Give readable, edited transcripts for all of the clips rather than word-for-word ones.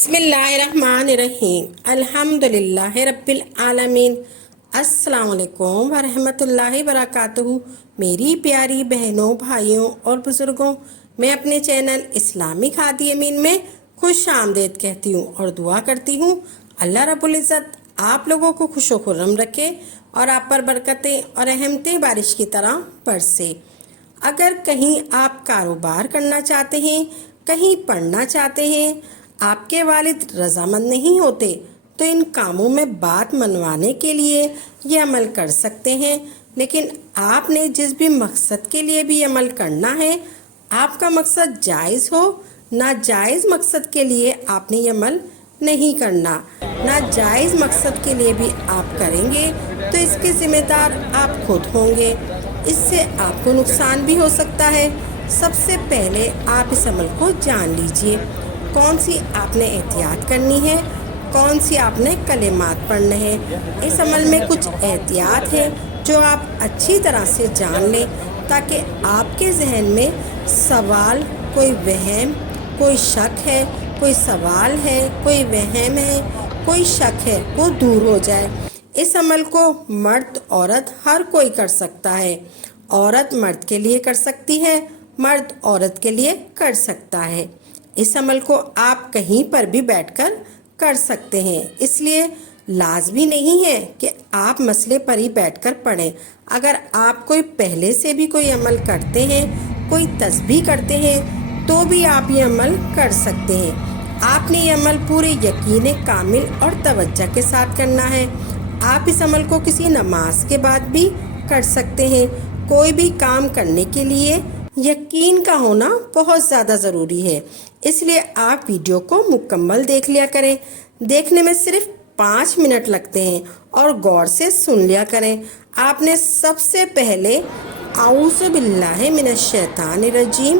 बिस्मिल्लाहिर्रहमानिर्रहीम अल्हम्दुलिल्लाह रब्बिल आलमीन। अस्सलाम वालेकुम वरहमतुल्लाहि वबरकातुहू। मेरी प्यारी बहनों, भाइयों और बुज़ुर्गों, मैं अपने चैनल इस्लामिक हादी अमीन में खुश आमदेद कहती हूँ और दुआ करती हूँ अल्लाह रब्बुल इज़्ज़त आप लोगों को खुश खुर्रम रखे और आप पर बरकतें और रहमतें बारिश की तरह बरसे। अगर कहीं आप कारोबार करना चाहते हैं, कहीं पढ़ना चाहते हैं, आपके वालिद रजामंद नहीं होते तो इन कामों में बात मनवाने के लिए ये अमल कर सकते हैं। लेकिन आपने जिस भी मकसद के लिए भी अमल करना है, आपका मकसद जायज़ हो, नाजायज़ मकसद के लिए आपने ये अमल नहीं करना। नाजायज़ मकसद के लिए भी आप करेंगे तो इसके ज़िम्मेदार आप खुद होंगे, इससे आपको नुकसान भी हो सकता है। सबसे पहले आप इस अमल को जान लीजिए, कौन सी आपने एहतियात करनी है, कौन सी आपने कलेमात पढ़ने हैं। इस अमल में कुछ एहतियात हैं जो आप अच्छी तरह से जान लें ताकि आपके जहन में सवाल, कोई वहम, कोई शक है, कोई सवाल है, कोई वहम है, कोई शक है, वो दूर हो जाए। इस अमल को मर्द औरत हर कोई कर सकता है। औरत मर्द के लिए कर सकती है, मर्द औरत के लिए कर सकता है। इस अमल को आप कहीं पर भी बैठकर कर सकते हैं, इसलिए लाजमी नहीं है कि आप मसले पर ही बैठकर पढ़ें। अगर आप कोई पहले से भी कोई अमल करते हैं, कोई तस्बीह करते हैं, तो भी आप ये अमल कर सकते हैं। आपने ये अमल पूरे यकीन कामिल और तवज्जो के साथ करना है। आप इस अमल को किसी नमाज के बाद भी कर सकते हैं। कोई भी काम करने के लिए यकीन का होना बहुत ज़्यादा ज़रूरी है, इसलिए आप वीडियो को मुकम्मल देख लिया करें। देखने में सिर्फ 5 मिनट लगते हैं और गौर से सुन लिया करें। आपने सबसे पहले आऊज़ु बिल्लाहि मिनश शैतानिर रजीम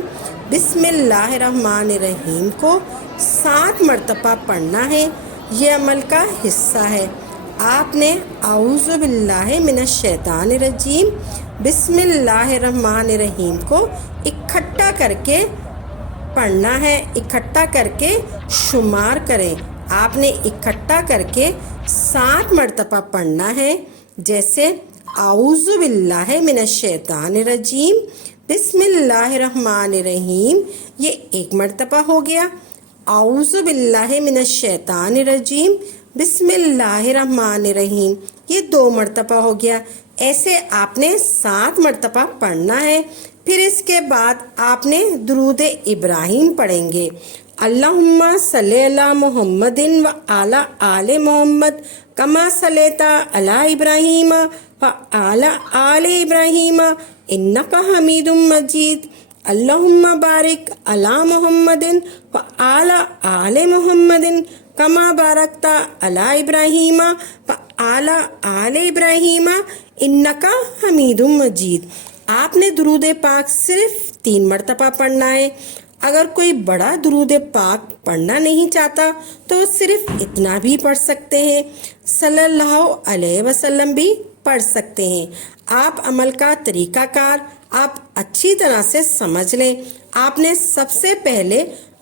बिस्मिल्लाहिर्रहमानिर्रहीम को 7 मरतबा पढ़ना है। ये अमल का हिस्सा है। आपने आऊज़ु बिल्लाहि मिनश शैतानिर रजीम बिस्मिल्लाहिर्रहमानिर्रहीम को इकट्ठा करके पढ़ना है। इकट्ठा करके शुमार करें। आपने इकट्ठा करके 7 मरतबा पढ़ना है। जैसे आऊज़ु बिल्लाहि मिनश शैतानिर रजीम बिस्मिल्लाहिर्रहमानिर्रहीम, ये 1 मरतबा हो गया। आऊज़ु बिल्लाहि मिनश शैतानिर रजीम बिस्मिल्लाहिर्रहमानिर्रहीम, ये 2 मरतबा हो गया। ऐसे आपने 7 मरतबा पढ़ना है। फिर इसके बाद आपने दुरूद इब्राहिम पढ़ेंगे। अल्लाहुम्मा सल्ली अला मुहम्मदिन व आला आले मोहम्मद कमा सल्लैता अला इब्राहीम व आला आले इब्राहीम इन्नका हमीदुम मजीद। अल्लाहुम्मा बारिक अला मुहम्मदिन व आला आले मुहम्मदिन कमा बारकता अला इब्राहीम व आला आले इब्राहीम इन्नका हमीदुम मजीद। आपने दुरूद पाक सिर्फ 3 मरतबा पढ़ना है। अगर कोई बड़ा दुरूद पाक पढ़ना नहीं चाहता तो सिर्फ इतना भी पढ़ सकते हैं। सल्लल्लाहु अलैहि वसल्लम भी पढ़ सकते हैं। आप अमल का तरीकाकार आप अच्छी तरह से समझ लें। आपने सबसे पहले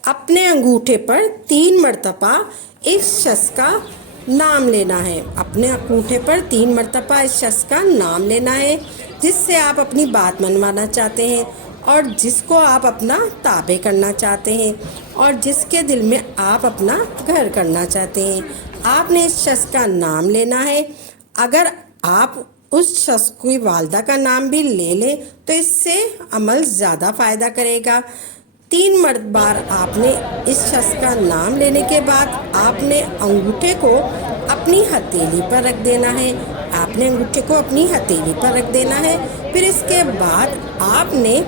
अपने अंगूठे पर 3 मरतबा इस शख्स का नाम लेना है। अपने अंगूठे पर 3 मरतबा इस शख्स का नाम लेना है जिससे आप अपनी बात मनवाना चाहते हैं और जिसको आप अपना ताबे करना चाहते हैं और जिसके दिल में आप अपना घर करना चाहते हैं। आपने इस शख्स का नाम लेना है। अगर आप उस शख्स की वालदा का नाम भी ले लें तो इससे अमल ज़्यादा फ़ायदा करेगा। 3 बार आपने इस शख्स का नाम लेने के बाद आपने अंगूठे को अपनी हथेली पर रख देना है। आपने अंगूठे को अपनी हथेली पर रख देना है। फिर इसके बाद आपने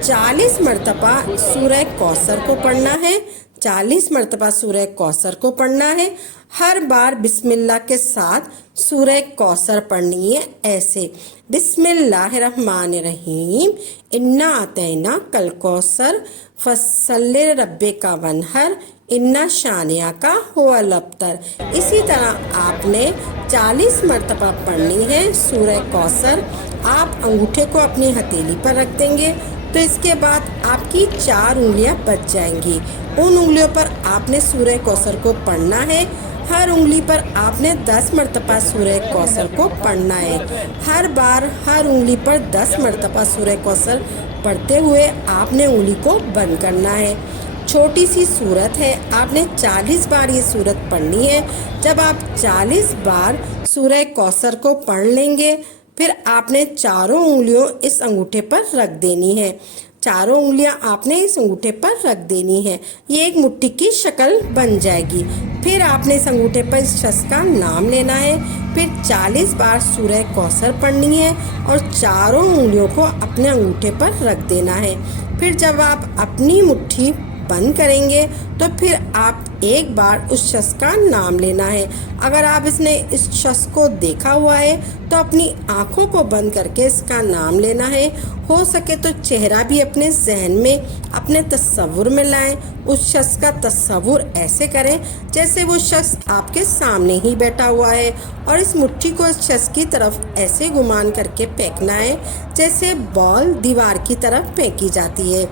40 मरतबा सूरह कौसर को पढ़ना है। 40 मरतबा सूरह कौसर को पढ़ना है। हर बार बिस्मिल्लाह के साथ सूरह कौसर पढ़नी है। ऐसे बिस्मिल्लाहिर्रहमानिर्रहीम इन्ना आतैना कल कौसर फसल्ले रब्बे का वनहर इन्ना शानिया का हुवल अब्तर। इसी तरह आपने 40 मरतबा पढ़नी है सूरह कौसर। आप अंगूठे को अपनी हथेली पर रख देंगे तो इसके बाद आपकी 4 उंगलियां बच जाएंगी। उन उंगलियों पर आपने सूरह कौसर को पढ़ना है। हर उंगली पर आपने 10 मरतबा सूरह कौसर को पढ़ना है। हर बार हर उंगली पर 10 मरतबा सूरह कौसर पढ़ते हुए आपने उंगली को बंद करना है। छोटी सी सूरत है, आपने 40 बार ये सूरत पढ़नी है। जब आप 40 बार सूरह कौसर को पढ़ लेंगे, फिर आपने चारों उंगलियों इस अंगूठे पर रख देनी है। चारों उंगलियां आपने इस अंगूठे पर रख देनी है। ये एक मुट्ठी की शक्ल बन जाएगी। फिर आपने इस अंगूठे पर इस शख्स का नाम लेना है। फिर 40 बार सूरह कौसर पढ़नी है और चारों उंगलियों को अपने अंगूठे पर रख देना है। फिर जब आप अपनी मुट्ठी बंद करेंगे तो फिर आप एक बार उस शख्स का नाम लेना है। अगर आप इसने इस शख्स को देखा हुआ है तो अपनी आंखों को बंद करके इसका नाम लेना है। हो सके तो चेहरा भी अपने जहन में, अपने तस्वुर में लाएं। उस शख्स का तस्वुर ऐसे करें जैसे वो शख्स आपके सामने ही बैठा हुआ है और इस मुट्ठी को इस शख्स की तरफ ऐसे गुमान करके फेंकना है जैसे बॉल दीवार की तरफ फेंकी जाती है।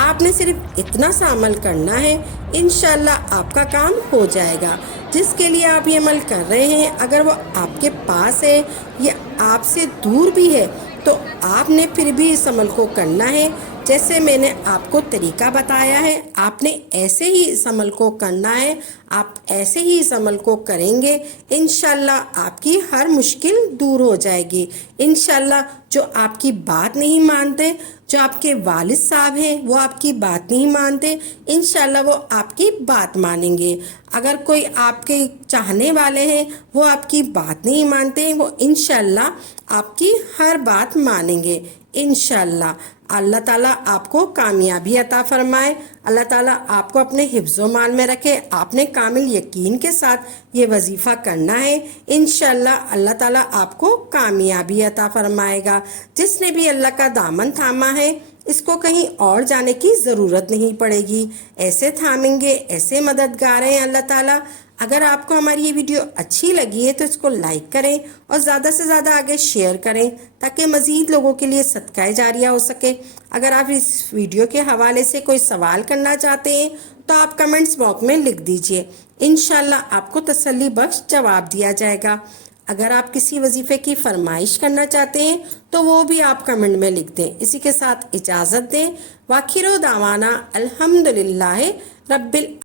आपने सिर्फ इतना सा अमल करना है, इंशाल्लाह आपका काम हो जाएगा। जिसके लिए आप ये अमल कर रहे हैं, अगर वो आपके पास है या आपसे दूर भी है तो आपने फिर भी इस अमल को करना है। जैसे मैंने आपको तरीका बताया है, आपने ऐसे ही इस अमल को करना है। आप ऐसे ही इस अमल को करेंगे, इंशाल्लाह आपकी हर मुश्किल दूर हो जाएगी। इंशाल्लाह जो आपकी बात नहीं मानते, जो आपके वालिद साहब हैं वो आपकी बात नहीं मानते, इंशाल्लाह वो आपकी बात मानेंगे। अगर कोई आपके चाहने वाले हैं वो आपकी बात नहीं मानते, वो इंशाल्लाह आपकी हर बात मानेंगे। इंशाल्लाह अल्लाह ताला आपको कामयाबी अता फरमाए। अल्लाह ताला आपको अपने हिफ्ज़ो मान में रखे। आपने कामिल यकीन के साथ ये वजीफ़ा करना है। इंशाल्लाह अल्लाह ताला आपको कामयाबी अता फरमाएगा। जिसने भी अल्लाह का दामन थामा है, इसको कहीं और जाने की ज़रूरत नहीं पड़ेगी। ऐसे थामेंगे, ऐसे मददगार हैं अल्लाह ताला। अगर आपको हमारी ये वीडियो अच्छी लगी है तो इसको लाइक करें और ज़्यादा से ज़्यादा आगे शेयर करें ताकि मज़ीद लोगों के लिए सदका जारिया हो सके। अगर आप इस वीडियो के हवाले से कोई सवाल करना चाहते हैं तो आप कमेंट्स बॉक्स में लिख दीजिए, इंशाल्लाह आपको तसल्ली बख्श जवाब दिया जाएगा। अगर आप किसी वजीफ़े की फरमाइश करना चाहते हैं तो वो भी आप कमेंट में लिख दें। इसी के साथ इजाज़त दें। वाखिरो दावाना अल्हम्दुलिल्लाह रब्बिल